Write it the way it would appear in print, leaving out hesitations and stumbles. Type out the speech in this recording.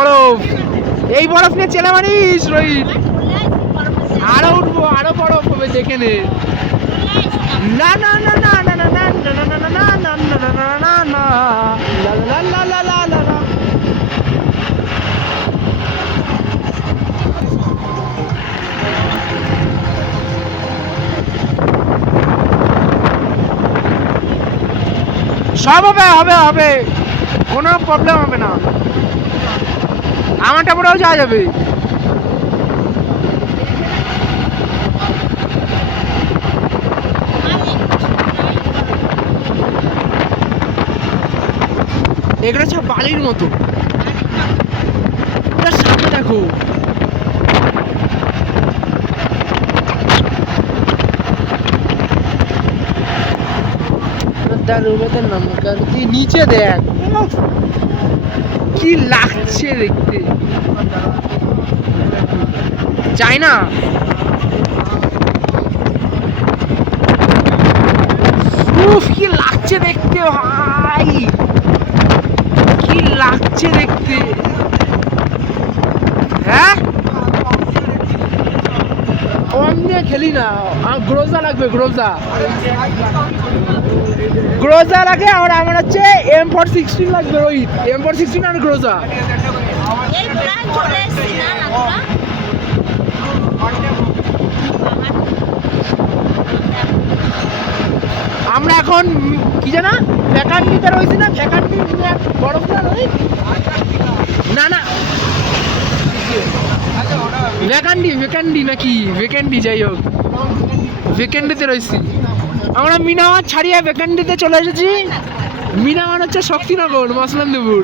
বরফ, এই বরফ নিয়ে চেলা মারিস রোহিত। আরো উঠবো, আরো বরফ হবে, দেখে নে। না না না না না না না না না না না না না না না না লা লা লা লা লা লা লা। সব হবে, হবে হবে, কোনো প্রবলেম হবে না। আমারটা পরেও যাওয়া যাবে। এগুলো সব বালির মতো। সামনে দেখো, নিচে দেখ কি লাগছে দেখতে, চাই না। উফ, কি লাগছে দেখতে ভাই, কি লাগছে দেখতে। হ্যাঁ, অমনি খেলি না, গ্রোজা লাগবে, গ্রোজা গ্রোজা লাগে। আর আমার হচ্ছে M416 লাগবে রোহিত, M416 আর গ্রোজা। আমরা এখন কি জানা ভ্যাকান্ডিতে রয়েছি না, ভ্যাকান্ডি বরফ না রোহিত, না না ভ্যাকান্ডি, ভ্যাকান্ডি নাকি ভ্যাকান্ডি, যাই হোক ভ্যাকান্ডিতে রয়েছি আমরা। মিনামার ছাড়িয়ে ভ্যাকান্ডিতে চলে এসেছি। মিনামার হচ্ছে শক্তিনগর, মাসলানদেপুর।